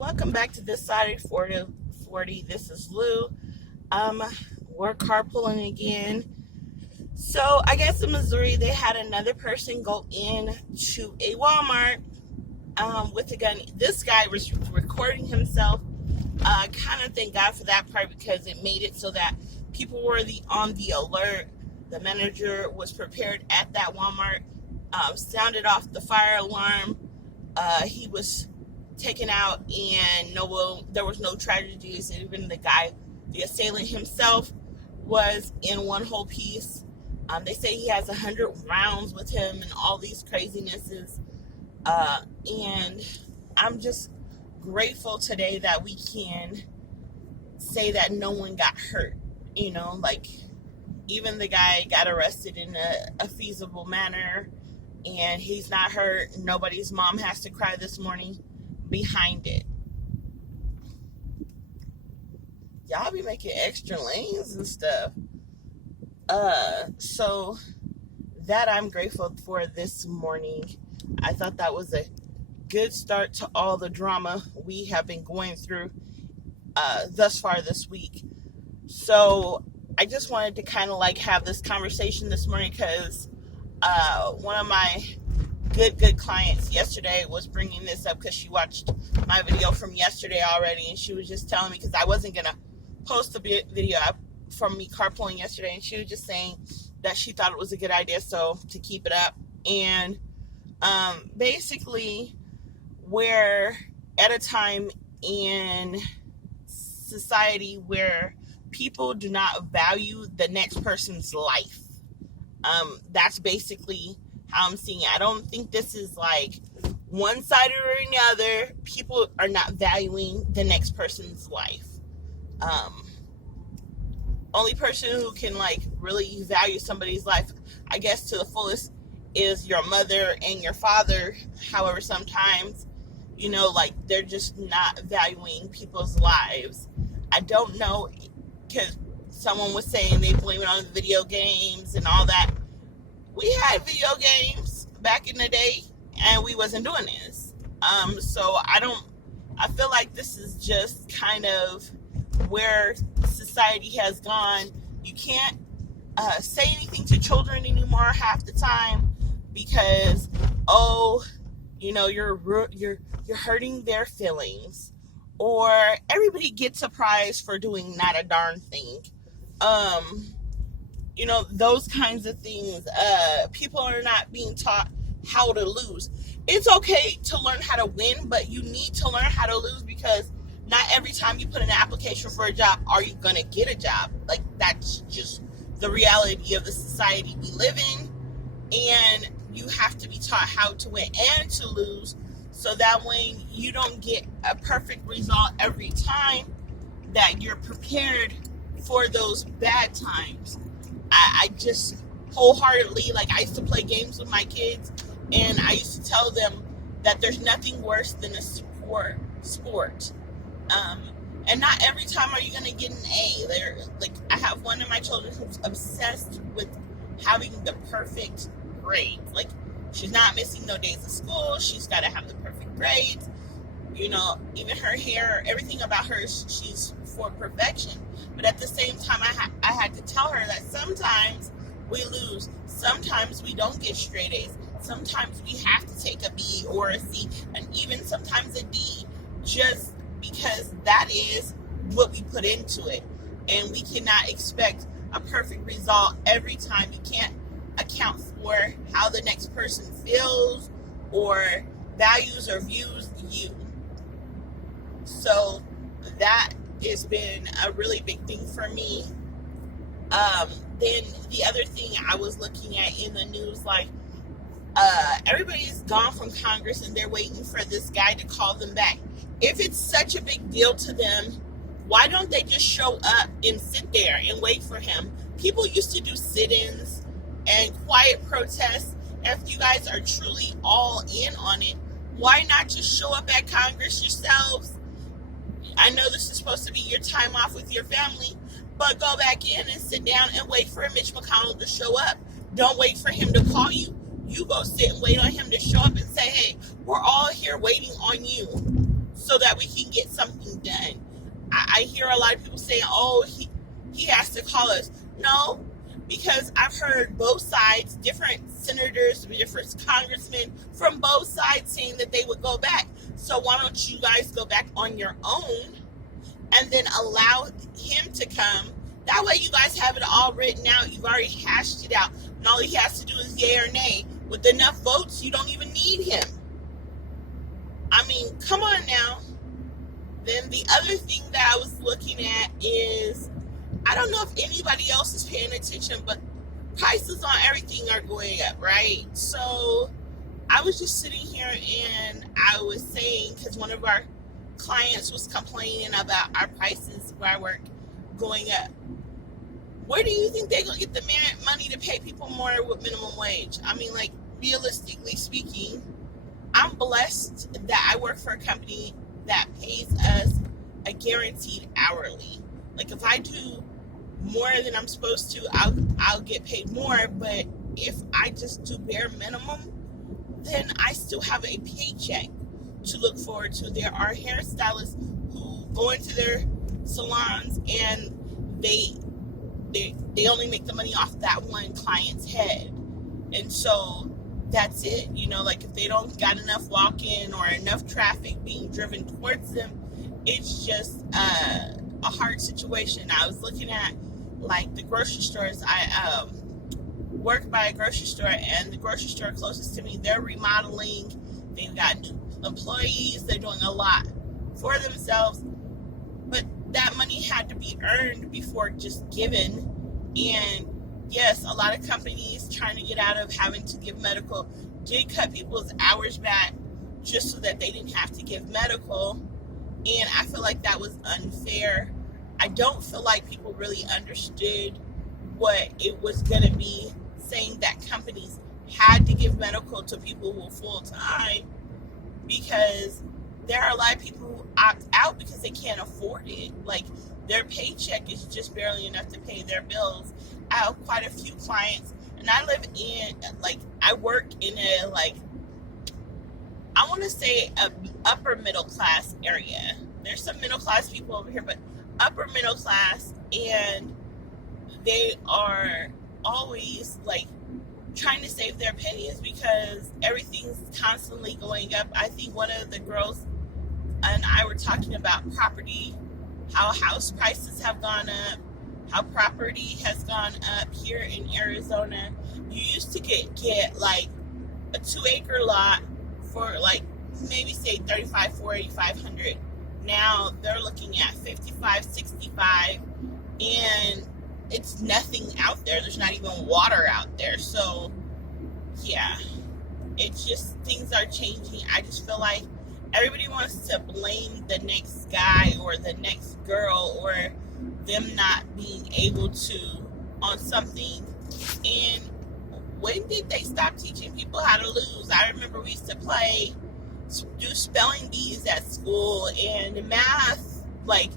Welcome back to This Side 40. This is Lou. We're carpooling again. So I guess in Missouri they had another person go in to a Walmart with a gun. This guy was recording himself. Kind of thank God for that part because it made it so that people were on the alert. The manager was prepared at that Walmart. Sounded off the fire alarm. He was taken out, and there was no tragedies. Even the assailant himself, was in one whole piece. They say he has 100 rounds with him and all these crazinesses. And I'm just grateful today that we can say that no one got hurt. Even the guy got arrested in a feasible manner, and he's not hurt. Nobody's mom has to cry this morning behind it. Y'all be making extra lanes and stuff. So that I'm grateful for this morning. I thought that was a good start to all the drama we have been going through thus far this week. So I just wanted to kind of have this conversation this morning because one of my good clients yesterday was bringing this up because she watched my video from yesterday already, and she was just telling me, because I wasn't gonna post the video from me carpooling yesterday, and she was just saying that she thought it was a good idea so to keep it up. And basically, we're at a time in society where people do not value the next person's life. That's basically how I'm seeing it. I don't think this is one side or another. People are not valuing the next person's life. Only person who can really value somebody's life, I guess, to the fullest is your mother and your father. However, sometimes, they're just not valuing people's lives. I don't know, because someone was saying they blame it on the video games and all that. We had video games back in the day, and we wasn't doing this. So I feel like this is just kind of where society has gone. You can't say anything to children anymore half the time because, you're hurting their feelings, or everybody gets a prize for doing not a darn thing. Those kinds of things. People are not being taught how to lose. It's okay to learn how to win, but you need to learn how to lose, because not every time you put in an application for a job are you going to get a job. That's just the reality of the society we live in. And you have to be taught how to win and to lose, so that when you don't get a perfect result every time, that you're prepared for those bad times. I just wholeheartedly, I used to play games with my kids, and I used to tell them that there's nothing worse than a sport. And not every time are you going to get an A. I have one of my children who's obsessed with having the perfect grades. She's not missing no days of school. She's got to have the perfect grades. Even her hair, everything about her, she's for perfection. But at the same time, I had to tell her that sometimes we lose. Sometimes we don't get straight A's. Sometimes we have to take a B or a C, and even sometimes a D, just because that is what we put into it. And we cannot expect a perfect result every time. You can't account for how the next person feels or values or views you. So that has been a really big thing for me. Then the other thing I was looking at in the news, everybody's gone from Congress and they're waiting for this guy to call them back. If it's such a big deal to them, why don't they just show up and sit there and wait for him? People used to do sit-ins and quiet protests. If you guys are truly all in on it, why not just show up at Congress yourselves? I know this is supposed to be your time off with your family, but go back in and sit down and wait for Mitch McConnell to show up. Don't wait for him to call you. You go sit and wait on him to show up and say, hey, we're all here waiting on you. so that we can get something done. I hear a lot of people saying, oh, he has to call us. No, because I've heard both sides, different senators, different congressmen from both sides saying that they would go back. So why don't you guys go back on your own and then allow him to come? That way you guys have it all written out. You've already hashed it out. And all he has to do is yay or nay. With enough votes, you don't even need him. I mean, come on now. Then the other thing that I was looking at is, I don't know if anybody else is paying attention, but prices on everything are going up, right? So I was just sitting here and I was saying, because one of our clients was complaining about our prices where I work going up. Where do you think they're going to get the money to pay people more with minimum wage? I mean, like, realistically speaking, I'm blessed that I work for a company that pays us a guaranteed hourly. Like, if I do more than I'm supposed to, I'll get paid more. But if I just do bare minimum, then I still have a paycheck to look forward to. There are hairstylists who go into their salons and they only make the money off that one client's head. And so that's it. You know, like, if they don't got enough walk-in or enough traffic being driven towards them, it's just a hard situation. I was looking at, like, the grocery stores. I work by a grocery store, and the grocery store closest to me, they're remodeling. They've got new employees. They're doing a lot for themselves. But that money had to be earned before just given. And yes, a lot of companies trying to get out of having to give medical did cut people's hours back just so that they didn't have to give medical. And I feel like that was unfair. I don't feel like people really understood what it was going to be, saying that companies had to give medical to people who are full-time, because there are a lot of people who opt out because they can't afford it. Like, their paycheck is just barely enough to pay their bills. I have quite a few clients, and I live in, like, I work in a, like, I want to say a upper middle class area. There's some middle class people over here, but upper middle class, and they are always, like, trying to save their pennies because everything's constantly going up. I think one of the girls and I were talking about property, how house prices have gone up, how property has gone up here in Arizona. You used to get like a 2-acre lot for, like, maybe say $35,000, $4,500. Now they're looking at $55,000, $65,000, and it's nothing out there. There's not even water out there. So yeah, it's just, things are changing. I just feel like everybody wants to blame the next guy or the next girl or them not being able to on something. And when did they stop teaching people how to lose? I remember we used to do spelling bees at school, and math, like,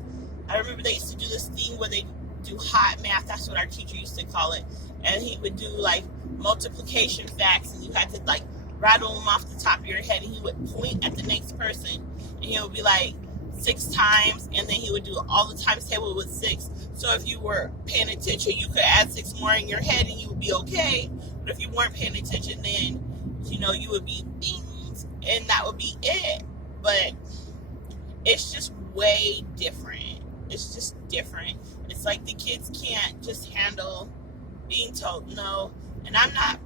I remember they used to do this thing where they do hot math. That's what our teacher used to call it. And he would do, like, multiplication facts, and you had to, like, rattle them off the top of your head, and he would point at the next person, and he would be like, 6 times, and then he would do all the times table with 6. So if you were paying attention, you could add 6 more in your head and you would be okay. But if you weren't paying attention, then, you know, you would be binged, and that would be it. But it's just way different. It's just different. It's like the kids can't just handle being told no. And I'm not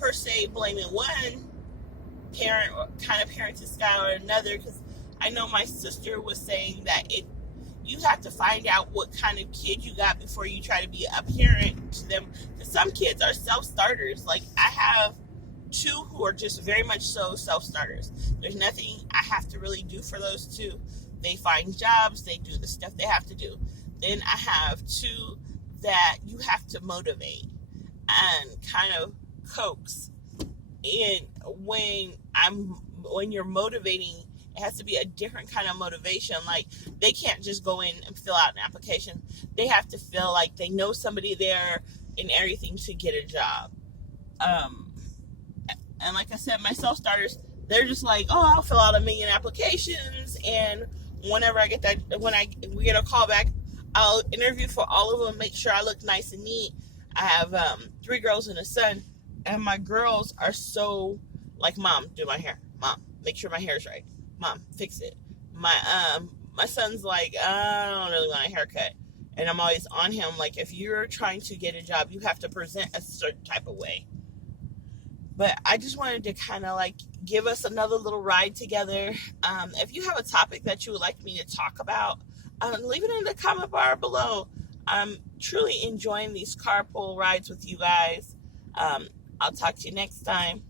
per se blaming one parent or kind of parenting style or another, because I know my sister was saying that you have to find out what kind of kid you got before you try to be a parent to them. Because some kids are self-starters. Like, I have 2 who are just very much so self-starters. There's nothing I have to really do for those 2. They find jobs, they do the stuff they have to do. Then I have 2 that you have to motivate and kind of coax. And when you're motivating, it has to be a different kind of motivation. Like, they can't just go in and fill out an application. They have to feel like they know somebody there and everything to get a job. And like I said, my self-starters, they're just like, oh, I'll fill out 1,000,000 applications, and whenever I get that, we get a call back, I'll interview for all of them, make sure I look nice and neat. I have 3 girls and a son, and my girls are so like, Mom, do my hair. Mom, make sure my hair's right. Mom, fix it. My son's like, I don't really want a haircut. And I'm always on him, like, if you're trying to get a job, you have to present a certain type of way. But I just wanted to kind of like give us another little ride together. If you have a topic that you would like me to talk about, leave it in the comment bar below. I'm truly enjoying these carpool rides with you guys. I'll talk to you next time.